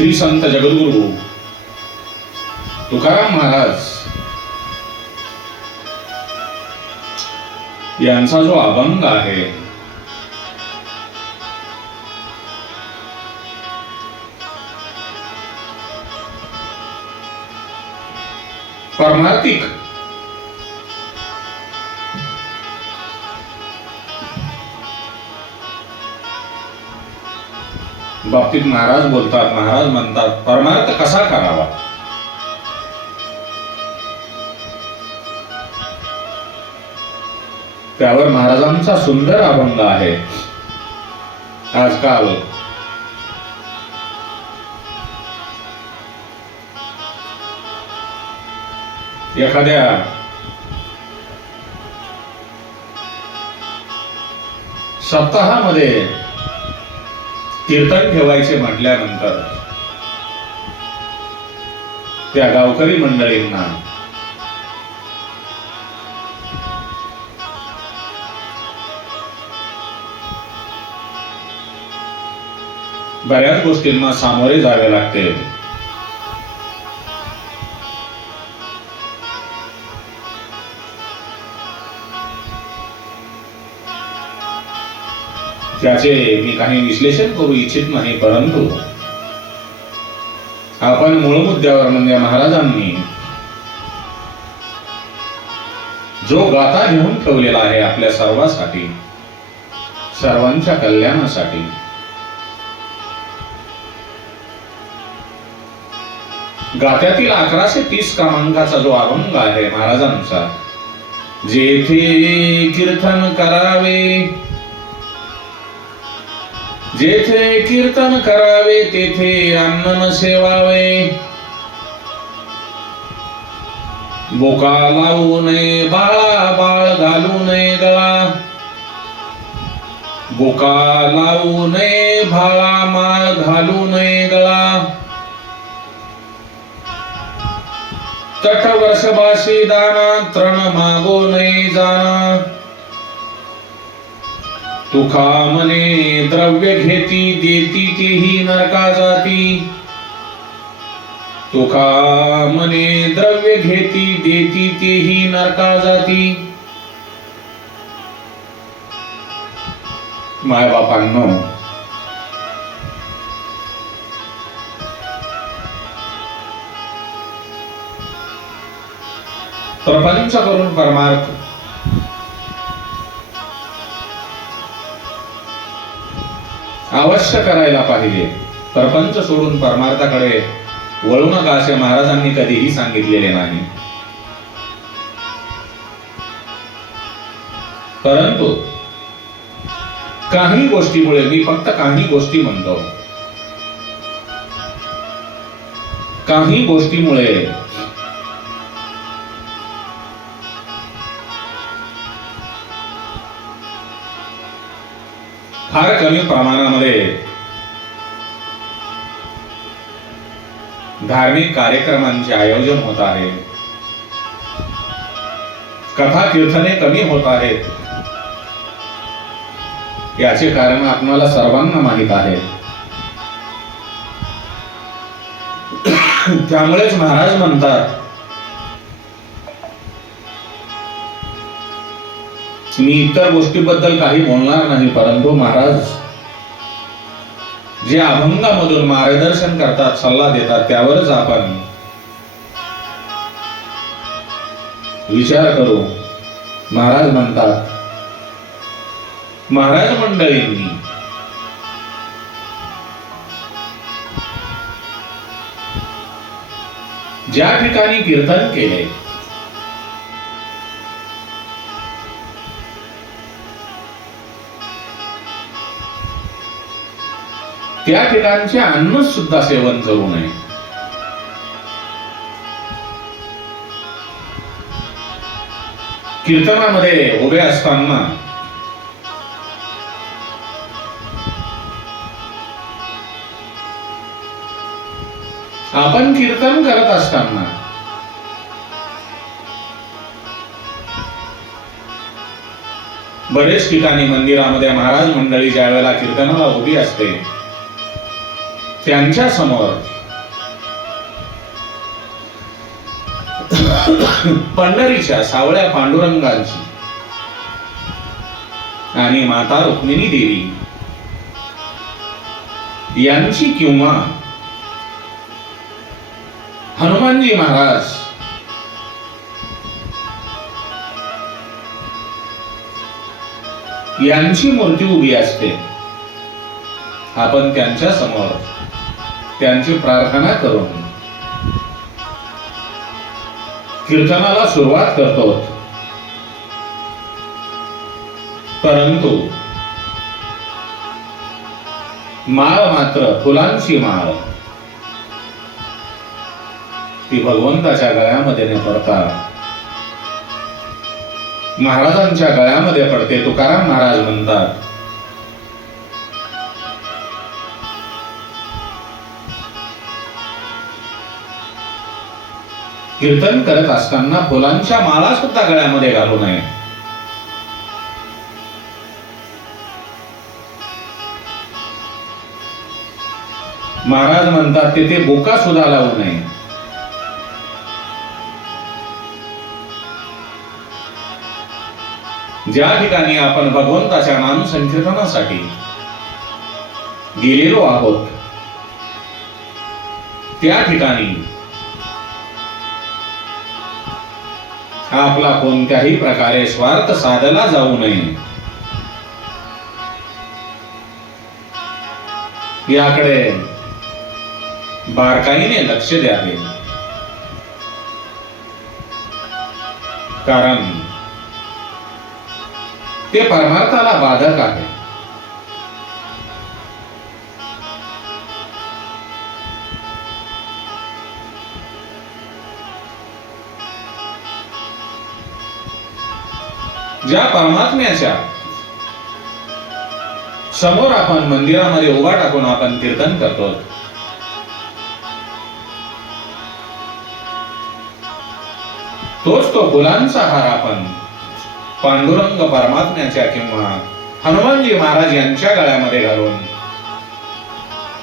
श्री संत जगद्गुरु तुकाराम महाराज यांचा जो अभंग आहे परमार्थिक बाबतीत महाराज बोलतात, महाराज म्हणतात परमार्थ कसा करावा. त्यावर महाराजांचा सुंदर अभंग आहे. आजकाल एखाद्या सप्ताहामध्ये कीर्तन ठेवायचे म्हटल्यानंतर त्या गावकरी मंडळींना बऱ्याच गोष्टींना सामोरे जावे लागते. त्याचे मी काही विश्लेषण करू इच्छित नाही, परंतु आपण मूळ मुद्द्यावर म्हणजे महाराजांनी जो गाथा घेऊन ठेवलेला आहे आपल्या सर्वांसाठी, सर्वांच्या कल्याणासाठी, गाथ्यातील 1130 क्रमांकाचा जो अभंग आहे महाराजांचा, जेथे कीर्तन करावे, जेथे कीर्तन करावे तेथे अन्न न सेवावे, बोका लावू नये बाळा बाळ घालू नये गळा, बोका लावू नये भाळा माळ घालू नये गळा, तट वर्षभाषी दाना तृण मागो नये जाना, तुका मने द्रव्य घेती देती तेही नरका जाती, तुका मने द्रव्य घेती देती तेही नरका जाती. मायबापांनो, प्रपंच करून परमार्थ अवश्य करायला पाहिजे. प्रपंच सोडून परमार्थाकडे वळू नका असे महाराजांनी कधीही सांगितलेले नाही. परंतु काही गोष्टीमुळे, मी फक्त काही गोष्टी म्हणतो, काही गोष्टीमुळे फार कमी प्रमाणामध्ये धार्मिक कार्यक्रमांचे आयोजन होत आहे, कथा कीर्तने कमी होत आहेत. याचे कारण आपणाला सर्वांना माहित आहे. त्यामुळेच महाराज म्हणतात, मी इतर गोष्टीबद्दल काही बोलणार नाही, परंतु महाराज जे अभंगामधून मार्गदर्शन करतात, सल्ला देतात, त्यावरच आपण विचार करू. महाराज म्हणतात, महाराज मंडळींनी ज्या ठिकाणी कीर्तन केले त्या ठिकाणचे अन्न सुद्धा सेवन करू नये. कीर्तनामध्ये उभे असताना आपण कीर्तन करत असताना बरेच ठिकाणी मंदिरामध्ये महाराज मंडळी ज्या वेळेला कीर्तनाला उभी असते त्यांच्या समोर पंढरीच्या सावळ्या पांडुरंगांची आणि माता रुक्मिणी देवी यांची किंवा हनुमानजी महाराज यांची मूर्ती उभी असते. आपण त्यांच्या समोर त्यांची प्रार्थना करून कीर्तनाला सुरुवात करतो. परंतु माळ मात्र फुलांची माळ ती भगवंताच्या गळ्यामध्ये न पडता महाराजांच्या गळ्यामध्ये पडते. तुकाराम महाराज म्हणतात, कीर्तन करत असताना फुलांच्या माळा सुद्धा गळ्यामध्ये घालू नये. महाराज म्हणतात तिथे बोका सुद्धा लावू नये. ज्या ठिकाणी आपण भगवंताच्या नाम संकीर्तनासाठी गेलेलो आहोत त्या ठिकाणी आपला कोणत्याही प्रकारे स्वार्थ साधला जाऊ नये. याकडे बारकाईने लक्ष द्यावे. कारण ते परमार्थाला बाधक आहे. ज्या परमात्म्याच्या समोर आपण मंदिरामध्ये उभा टाकून आपण कीर्तन करतो, तोच तो फुलांचा हार आपण पांडुरंग परमात्म्याच्या किंवा हनुमानजी महाराज यांच्या गळ्यामध्ये घालून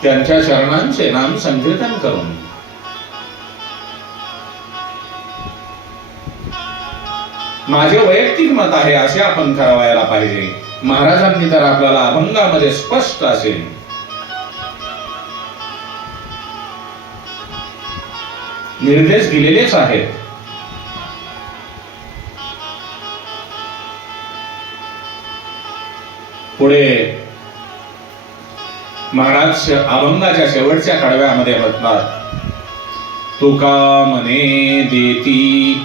त्यांच्या चरणांचे नाम संकीर्तन करून माझे वैयक्तिक मत आहे असे आपण करावायला पाहिजे. महाराजांनी तर आपल्याला अभंगामध्ये स्पष्ट असे निर्देश दिलेलेच आहेत. पुढे महाराज अभंगाच्या शेवटच्या कडव्यामध्ये म्हणतात, तुका मने देती,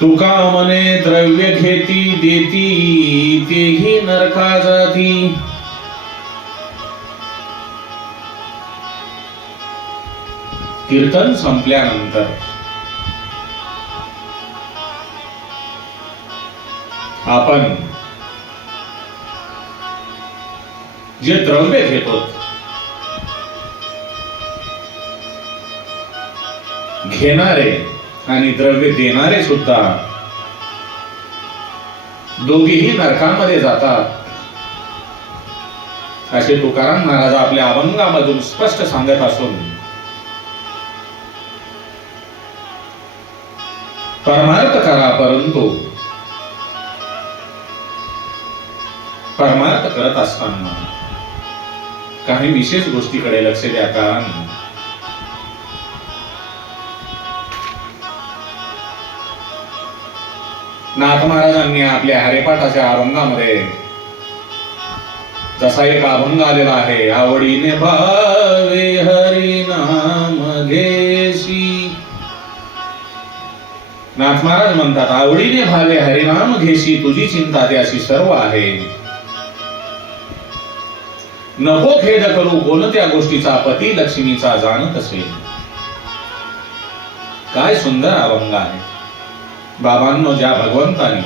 तुका मने द्रव्य घेती देती, तेही नरका जाती. कीर्तन संपल्यानंतर आपण जे द्रव्य घेतो, घेणारे आणि द्रव्य देणारे सुद्धा दोघेही नरकामध्ये जातात असे तुकाराम महाराज आपल्या अभंगामधून स्पष्ट सांगत असून परमार्थ करा, परंतु परमार्थ करत असताना काही विशेष गोष्टीकडे लक्ष द्या. कारण नाथ महाराजांनी आपल्या हरिपाठाच्या अभंगामध्ये जसा एक अभंग आलेला आहे, आवडीने भावे हरी नाम घेशी. नाथ महाराज म्हणतात, आवडीने भावे हरिनाम घेशी, तुझी चिंता त्याशी सर्व आहे. नको खेद करू कोणत्या गोष्टीचा, पती लक्ष्मीचा जाणत असेल. काय सुंदर अभंग आहे. बाबांनो, ज्या भगवंतानी,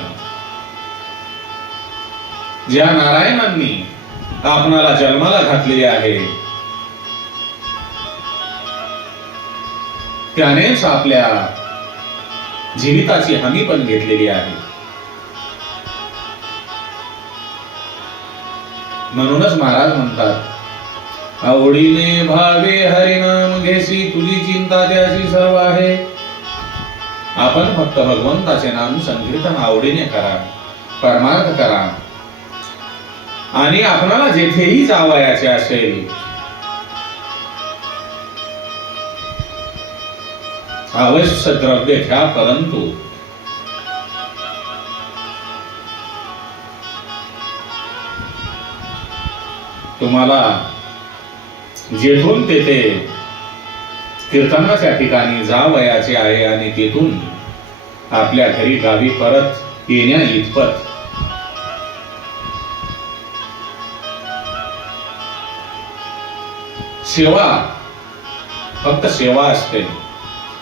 ज्या नारायणांनी आपणाला जन्माला घातलेले आहे, त्यानेच आपल्या जीविताची हमी पण घेतलेली आहे. म्हणूनच महाराज म्हणतात, आवडीने भावे हरिनाम घेसी, तुझी चिंता त्याची सर्व आहे. आपण फक्त भगवंताचे नाम संकीर्तन आवडीने करा, परमार्थ करा. आणि आपणाला जेथेही जावयाचे असेल, अवश्य द्रव्य घ्या, परंतु तुम्हाला जेथून तेथे कीर्तनाच्या ठिकाणी जावयाचे आहे आणि तेथून आपल्या घरी गावी परत येण्या इतपत सेवा, फक्त सेवा असते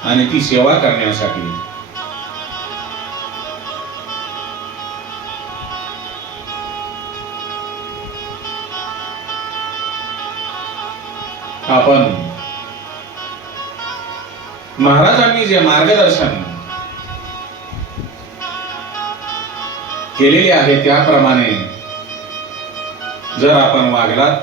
आणि ती सेवा करण्यासाठी आपण महाराजांनी जे मार्गदर्शन केलेले आहे त्याप्रमाणे जर आपण वागलात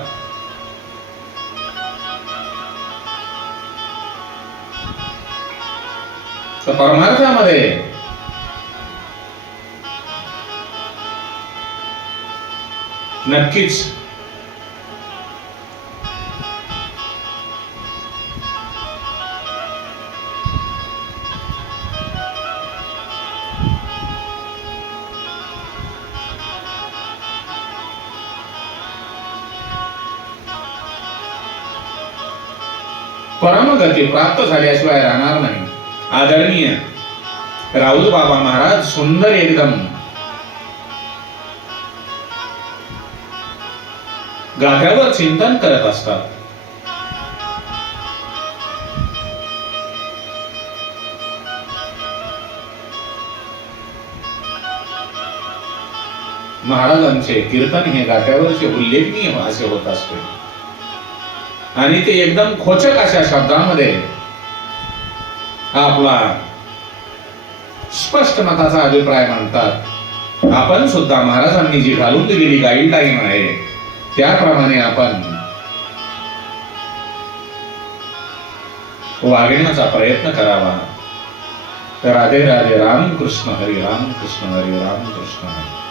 तर परमार्थामध्ये नक्कीच परमगती प्राप्त झाल्याशिवाय राहणार नाही. आदरणीय राऊत बाबा महाराज सुंदर एकदम गाथ्यावर चिंतन करत असतात. महाराजांचे कीर्तन हे गाथ्यावरचे उल्लेखनीय असे होत असते आणि ते एकदम खोचक अशा शब्दांमध्ये आपला स्पष्ट मताचा अभिप्राय म्हणतात. आपण सुद्धा महाराजांनी जी घालून दिलेली गाईडलाईन आहे त्याप्रमाणे आपण वागण्याचा प्रयत्न करावा. राधे राधे. राम कृष्ण हरी, राम कृष्ण हरी, राम कृष्ण हरी.